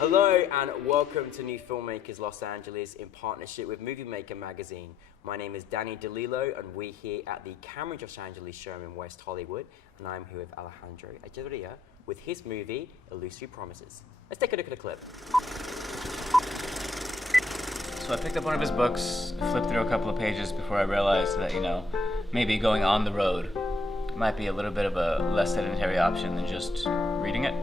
Hello and welcome to New Filmmakers Los Angeles in partnership with Movie Maker magazine. My name is Danny DeLillo and we're here at the Camera Los Angeles show in West Hollywood, and I'm here with Alejandro Echevarria with his movie Illusory Promises. Let's take a look at the clip. So I picked up one of his books, flipped through a couple of pages before I realized that, maybe going on the road might be a little bit of a less sedentary option than just reading it.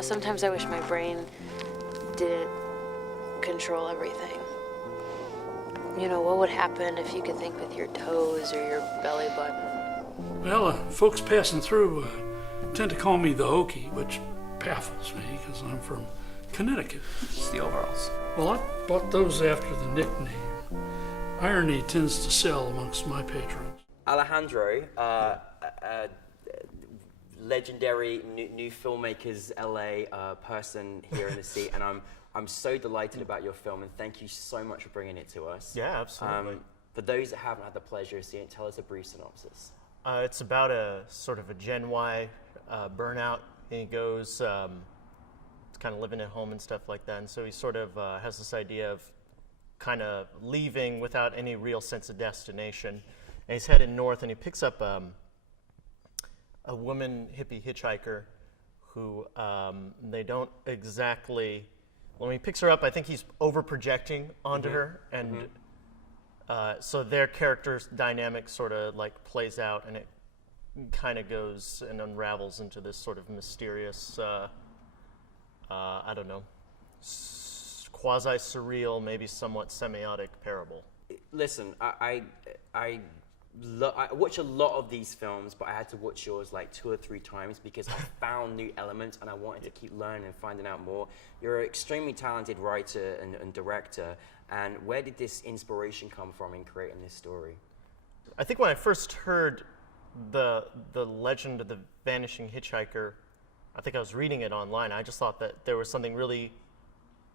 Sometimes I wish my brain didn't control everything. What would happen if you could think with your toes or your belly button? Well, folks passing through tend to call me the Okie, which baffles me because I'm from Connecticut. It's the overalls. Well, I bought those after the nickname. Irony tends to sell amongst my patrons. Alejandro, legendary new Filmmakers LA person here in the seat, and I'm so delighted about your film, and thank you so much for bringing it to us. Yeah, absolutely. For those that haven't had the pleasure of seeing it, tell us a brief synopsis. It's about a sort of a Gen Y burnout, and he goes kind of living at home and stuff like that, and so he sort of has this idea of kind of leaving without any real sense of destination, and he's headed north, and he picks up a woman hippie hitchhiker who they don't exactly, when he picks her up, I think he's over projecting onto her, and so their character's dynamic sort of like plays out, and it kind of goes and unravels into this sort of mysterious, I don't know, quasi-surreal, maybe somewhat semiotic parable. Listen, I watch a lot of these films, but I had to watch yours like 2 or 3 times because I found new elements and I wanted to keep learning and finding out more. You're an extremely talented writer and director, and where did this inspiration come from in creating this story? I think when I first heard the legend of the Vanishing Hitchhiker, I think I was reading it online. I just thought that there was something really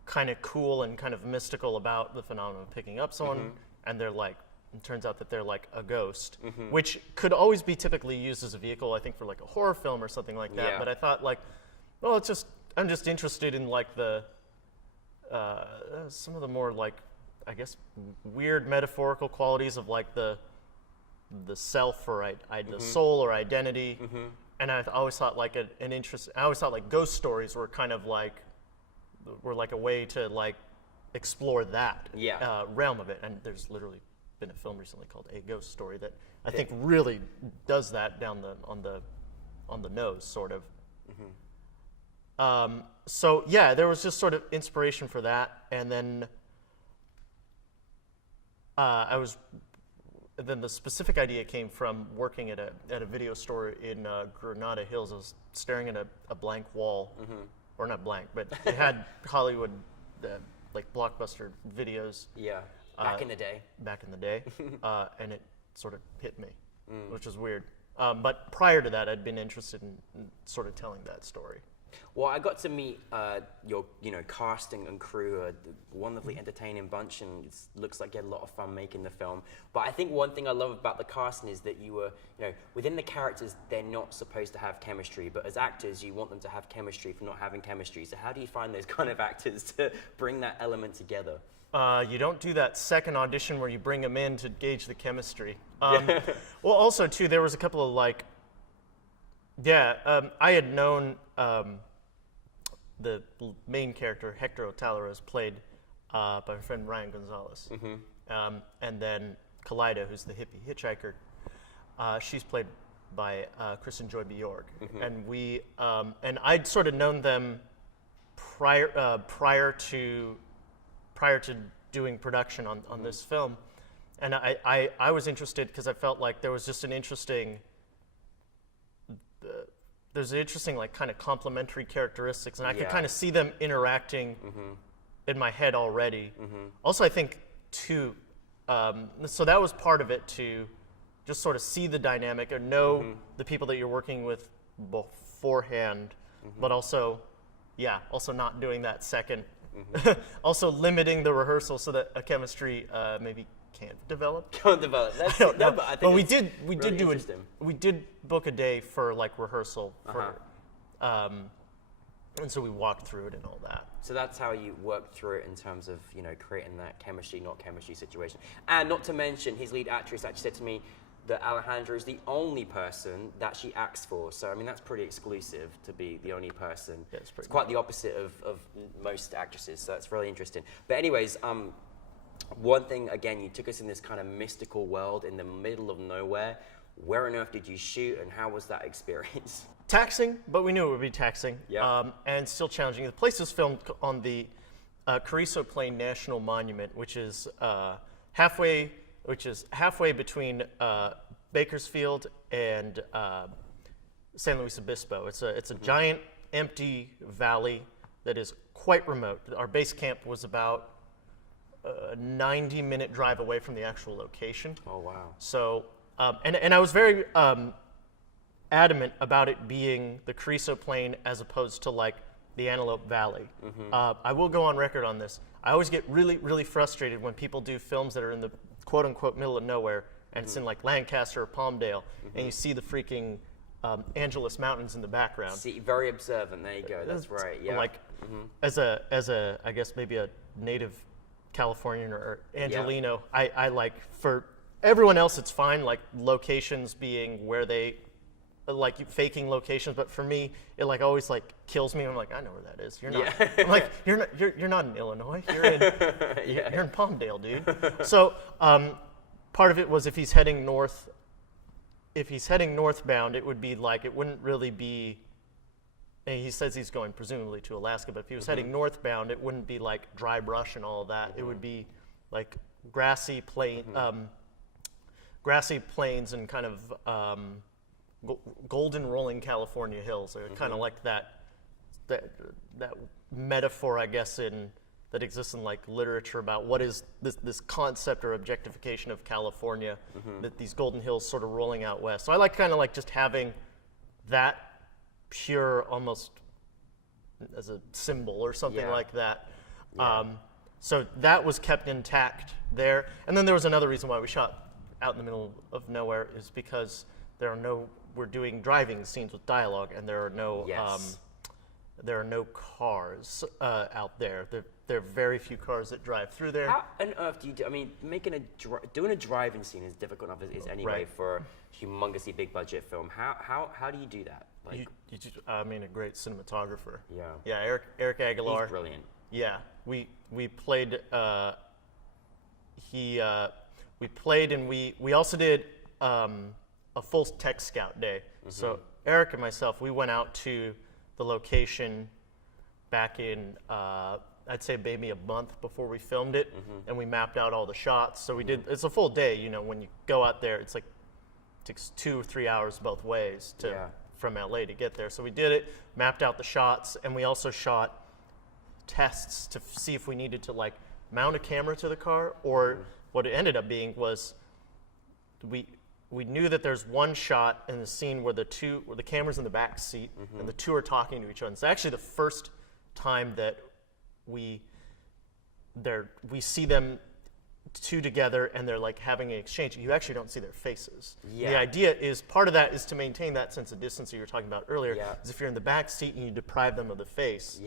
kind of cool and kind of mystical about the phenomenon of picking up someone, and they're like, it turns out that they're like a ghost, which could always be typically used as a vehicle, I think, for like a horror film or something like that. Yeah. But I thought like, well, I'm just interested in like the some of the more like, I guess, weird metaphorical qualities of like the self or the soul or identity. And I always thought like an interest. I always thought like ghost stories were kind of like a way to like explore that realm of it. And there's literally been a film recently called A Ghost Story that I think really does that down on the nose, sort of. So yeah, there was just sort of inspiration for that, and then then the specific idea came from working at a video store in Granada Hills. I was staring at a blank wall, or not blank, but it had Hollywood like blockbuster videos. Yeah, back in the day. Back in the day, and it sort of hit me, which was weird. But prior to that, I'd been interested in sort of telling that story. Well, I got to meet your casting and crew, a wonderfully entertaining bunch, and it looks like you had a lot of fun making the film. But I think one thing I love about the casting is that you were, within the characters, they're not supposed to have chemistry, but as actors, you want them to have chemistry for not having chemistry. So how do you find those kind of actors to bring that element together? You don't do that second audition where you bring them in to gauge the chemistry. Well, also, too, there was a couple of like, I had known the main character, Hector Otálora, is played by my friend Ryan Gonzalez. And then Kaleida, who's the hippie hitchhiker, she's played by Kristen Joy Bjork. And we, and I'd sort of known them prior to doing production on this film. And I was interested because I felt like there was just an interesting, there's an interesting like kind of complementary characteristics, and I could kind of see them interacting in my head already. Also, I think too, so that was part of it, to just sort of see the dynamic or know the people that you're working with beforehand, but also not doing that second, also limiting the rehearsal so that a chemistry maybe can't develop. Can't develop. That's, I don't know. no, but I think but we did we did book a day for like rehearsal for And so we walked through it and all that. So that's how you worked through it in terms of, creating that chemistry, not chemistry situation. And not to mention, his lead actress actually said to me that Alejandro is the only person that she acts for. So, I mean, that's pretty exclusive to be the only person. Yeah, it's quite the opposite of most actresses, so that's really interesting. But anyways, one thing, again, you took us in this kind of mystical world in the middle of nowhere. Where on earth did you shoot, and how was that experience? Taxing, but we knew it would be taxing, Yeah. and still challenging. The place was filmed on the Carrizo Plain National Monument, which is halfway between Bakersfield and San Luis Obispo. It's a giant empty valley that is quite remote. Our base camp was about a 90-minute drive away from the actual location. Oh, wow. So, and I was very adamant about it being the Carrizo Plain as opposed to like the Antelope Valley. I will go on record on this. I always get really, really frustrated when people do films that are in the quote-unquote middle of nowhere, and it's in like Lancaster or Palmdale, and you see the freaking Angeles Mountains in the background. See, very observant. There you go. That's right. Yeah. Like, as a I guess maybe a native Californian or Angelino, I like, for everyone else it's fine, like locations being where they like faking locations, but for me it like always like kills me. I'm like, I know where that is. You're not. I'm like, you're not in Illinois. You're in you're in Palmdale, dude. So part of it was if he's heading northbound, it would be like, it wouldn't really be, and he says he's going presumably to Alaska, but if he was heading northbound, it wouldn't be like dry brush and all of that. It would be like grassy plains and kind of golden rolling California hills. Kind of like that metaphor, I guess, that exists in like literature about what is this concept or objectification of California, that these golden hills sort of rolling out west. So I like kind of like just having that pure, almost as a symbol or something like that. So that was kept intact there. And then there was another reason why we shot out in the middle of nowhere, is because we're doing driving scenes with dialogue, and there are no cars out there. There are very few cars that drive through there. How on earth do you do? I mean, doing a driving scene is difficult enough as it is anyway for a humongously big budget film. How do you do that? Like, I mean, a great cinematographer. Yeah. Yeah, Eric Aguilar. He's brilliant. Yeah, we played. We played, and we also did a full tech scout day. So Eric and myself, we went out to the location back in I'd say maybe a month before we filmed it, and we mapped out all the shots. So we did. It's a full day. You know, when you go out there, it's like it takes 2 or 3 hours both ways from LA to get there. So we did it, mapped out the shots, and we also shot tests to see if we needed to like mount a camera to the car, or what it ended up being was we knew that there's one shot in the scene where the camera's in the back seat and the two are talking to each other. It's actually the first time that we see them two together and they're like having an exchange. You actually don't see their faces. Yeah. The idea is, part of that is to maintain that sense of distance that you were talking about earlier. Yeah. Is if you're in the back seat and you deprive them of the face,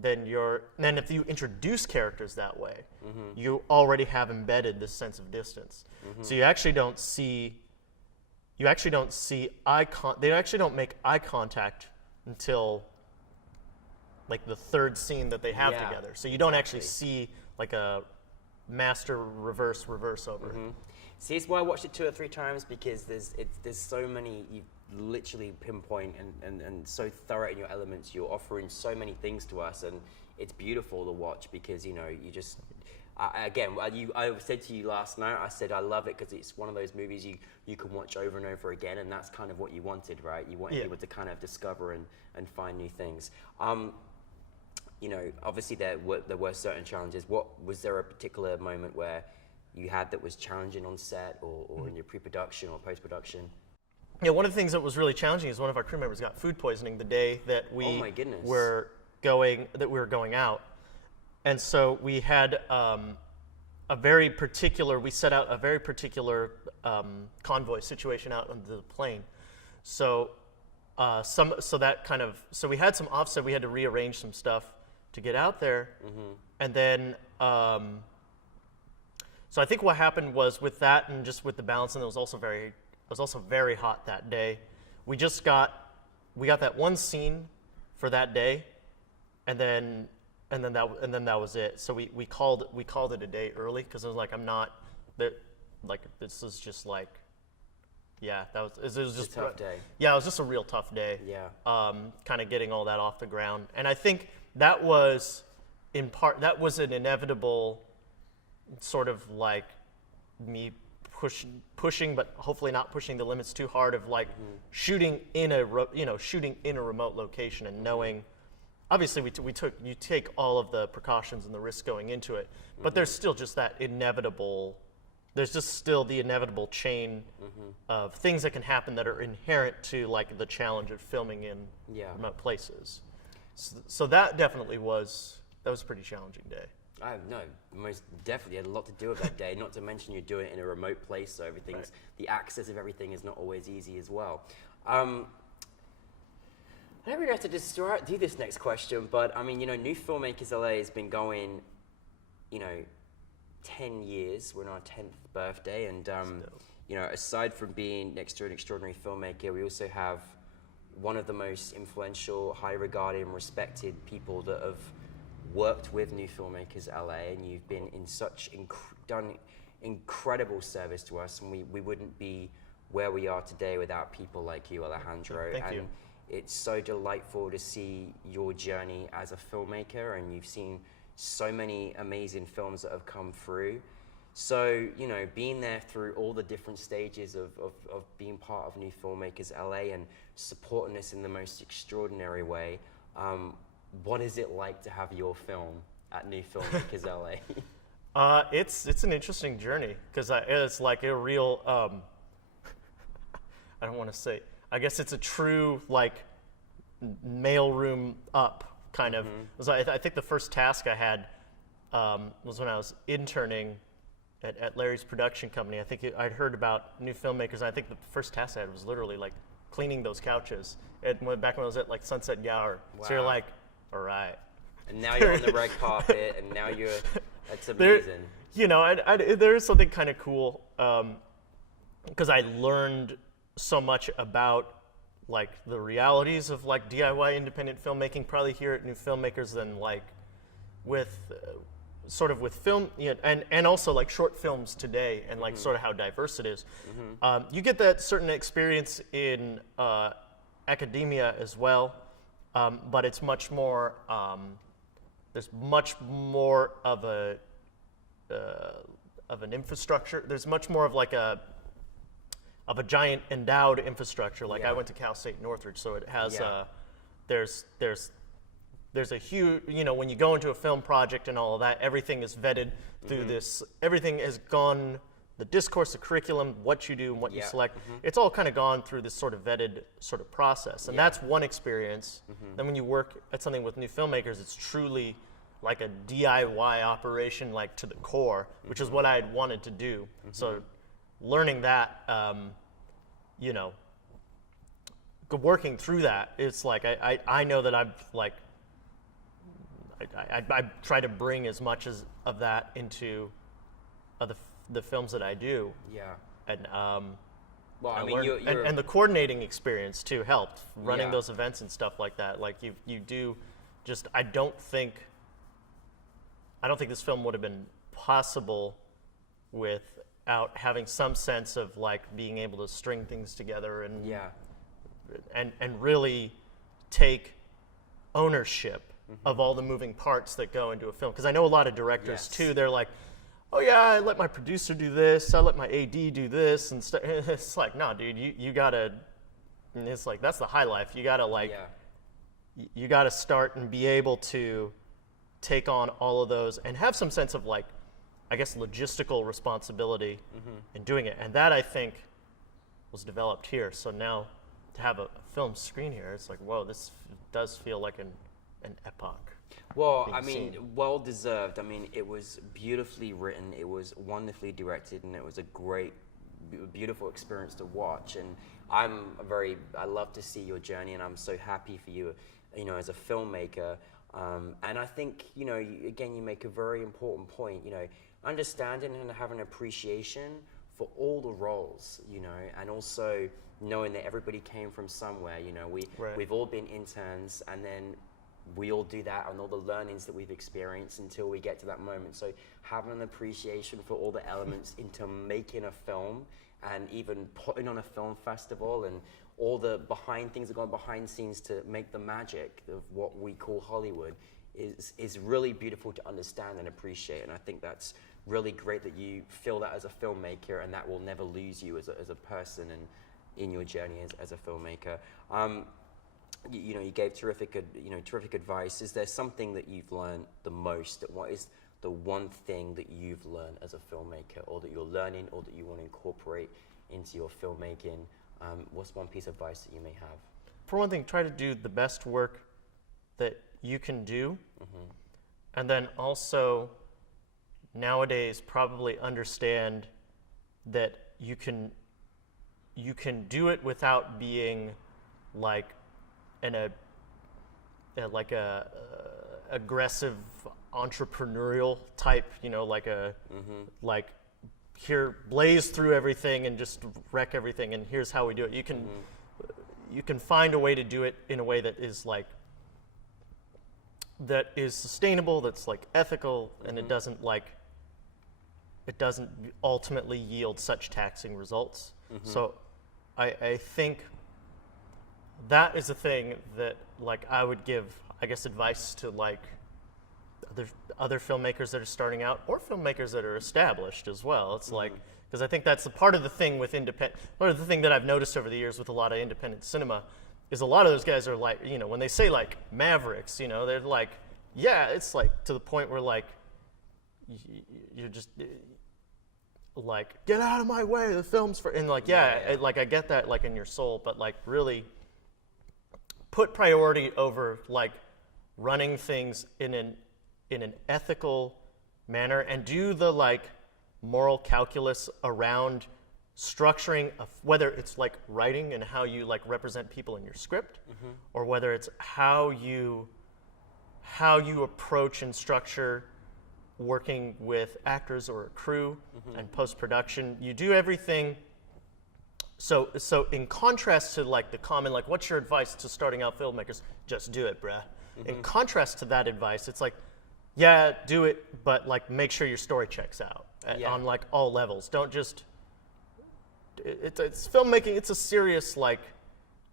then if you introduce characters that way, you already have embedded this sense of distance. So they actually don't make eye contact until like the third scene that they have together. So you don't actually see like a master reverse over. See, it's why I watched it 2 or 3 times, because there's so many, you literally pinpoint and so thorough in your elements. You're offering so many things to us, and it's beautiful to watch, because you just. I said to you last night, I said I love it because it's one of those movies you can watch over and over again, and that's kind of what you wanted, right? You wanted people to kind of discover and find new things. Obviously there were certain challenges. Was there a particular moment where you had that was challenging on set, or in your pre-production or post-production? Yeah, one of the things that was really challenging is one of our crew members got food poisoning the day that we were going out. And so we had we set out a very particular convoy situation out on the plane. So So we had some offset. We had to rearrange some stuff to get out there, and then. So I think what happened was with that and just with the balance, and it was also very hot that day. We got that one scene for that day, and then that was it. So we called it a day early because I was like, I'm not there. Like this is just like, yeah, it was just a tough day. Yeah, it was just a real tough day. Yeah. Kind of getting all that off the ground, and I think that was in part an inevitable sort of like me pushing, but hopefully not pushing the limits too hard of like shooting in a remote location and knowing. Obviously, you take all of the precautions and the risks going into it, but there's still just that inevitable. There's just still the inevitable chain of things that can happen that are inherent to like the challenge of filming in remote places. So that definitely was a pretty challenging day. No, most definitely had a lot to do with that day. Not to mention you're doing it in a remote place, so the access of everything is not always easy as well. I don't really have to just do this next question, but I mean, New Filmmakers LA has been going, 10 years. We're on our 10th birthday, and aside from being next to an extraordinary filmmaker, we also have one of the most influential, high regarded, and respected people that have worked with New Filmmakers LA, and you've been in done incredible service to us, and we wouldn't be where we are today without people like you, Alejandro. Thank you. It's so delightful to see your journey as a filmmaker, and you've seen so many amazing films that have come through. So, being there through all the different stages of being part of New Filmmakers LA and supporting us in the most extraordinary way, what is it like to have your film at New Filmmakers LA? It's an interesting journey because it's like a real, I don't want to say, I guess it's a true like mailroom up kind of. I think the first task I had was when I was interning at Larry's production company. I think I'd heard about New Filmmakers, and I think the first task I had was literally like cleaning those couches back when I was at like Sunset Gower. Wow. So you're like, all right. And now you're on the red carpet, and now that's amazing. There is something kind of cool because I learned so much about like the realities of like DIY independent filmmaking probably here at New Filmmakers than like with sort of with film, and also like short films today and like sort of how diverse it is. You get that certain experience in academia as well. But it's much more. There's much more of an infrastructure. There's much more of like a giant endowed infrastructure. Like I went to Cal State Northridge, so it has. There's a huge. When you go into a film project and all of that, everything is vetted through this. Everything has gone. The discourse, the curriculum, what you do and what you select, it's all kind of gone through this sort of vetted sort of process. And that's one experience. Then when you work at something with New Filmmakers, it's truly like a DIY operation, like to the core, which is what I had wanted to do. So learning that, working through that, it's like I know that I'm like, I try to bring as much of that into the films that I do. Yeah. And well, I mean, learned, and the coordinating experience too helped running those events and stuff like that. Like you do, just I don't think this film would have been possible without having some sense of like being able to string things together and really take ownership of all the moving parts that go into a film. Because I know a lot of directors too. They're like, oh yeah, I let my producer do this, I let my AD do this, and it's like, no, dude, you gotta. And it's like that's the high life. You gotta you gotta start and be able to take on all of those and have some sense of like, I guess, logistical responsibility in doing it. And that I think was developed here. So now to have a film screen here, it's like, whoa, this does feel like an epoch. Well, I mean, well deserved. I mean, it was beautifully written, it was wonderfully directed, and it was a great beautiful experience to watch. And I love to see your journey, and I'm so happy for you, you know, as a filmmaker. And I think, you know, again, you make a very important point, you know, understanding and having appreciation for all the roles, you know, and also knowing that everybody came from somewhere, you know, we've all been interns, and then we all do that and all the learnings that we've experienced until we get to that moment. So having an appreciation for all the elements into making a film, and even putting on a film festival, and all the things that go on behind scenes to make the magic of what we call Hollywood is really beautiful to understand and appreciate. And I think that's really great that you feel that as a filmmaker, and that will never lose you as a person and in your journey as a filmmaker. You know, you gave terrific advice. Is there something that you've learned the most? What is the one thing that you've learned as a filmmaker, or that you're learning, or that you want to incorporate into your filmmaking? What's one piece of advice that you may have? For one thing, try to do the best work that you can do. And then also, nowadays, probably understand that you can do it without being like a aggressive entrepreneurial type, you know, like like here, blaze through everything and just wreck everything, and here's how we do it. You can find a way to do it in a way that is like, that is sustainable, that's like ethical, and it doesn't ultimately yield such taxing results. So I think that is a thing that, like, I would give, I guess, advice to like other filmmakers that are starting out, or filmmakers that are established as well. It's like, because I think that's the part of the thing with part of the thing that I've noticed over the years with a lot of independent cinema is a lot of those guys are like, you know, when they say like mavericks, you know, they're like, yeah, it's like to the point where like you're just like, get out of my way, the film's for, and like, like I get that like in your soul, but like really put priority over like running things in an ethical manner, and do the like moral calculus around structuring whether it's like writing and how you like represent people in your script, or whether it's how you approach and structure working with actors or a crew and post-production. You do everything. So in contrast to like the common, like, what's your advice to starting out filmmakers? Just do it, bruh. In contrast to that advice, it's like, yeah, do it, but like make sure your story checks out on like all levels. Don't just, it's filmmaking. It's a serious, like,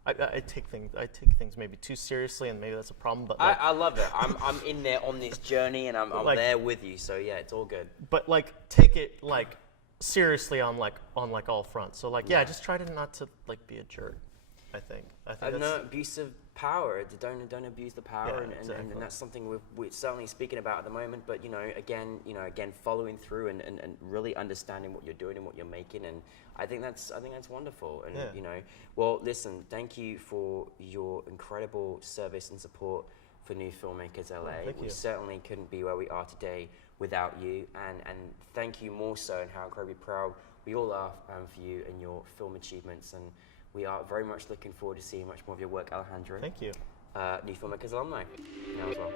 I take things maybe too seriously, and maybe that's a problem. But like, I love it. I'm in there on this journey, and I'm like, there with you. So yeah, it's all good. But like, take it like seriously on all fronts. So like, just try to not to like be a jerk. I think no abuse of power. Don't abuse the power, exactly. and that's something we're certainly speaking about at the moment. But again, following through and really understanding what you're doing and what you're making, and I think that's wonderful. And well, listen, thank you for your incredible service and support for New Filmmakers LA. We certainly couldn't be where we are today without you, and thank you more so, and how incredibly proud we all are for you and your film achievements. And we are very much looking forward to seeing much more of your work, Alejandro. Thank you. New Filmmakers alumni now as well.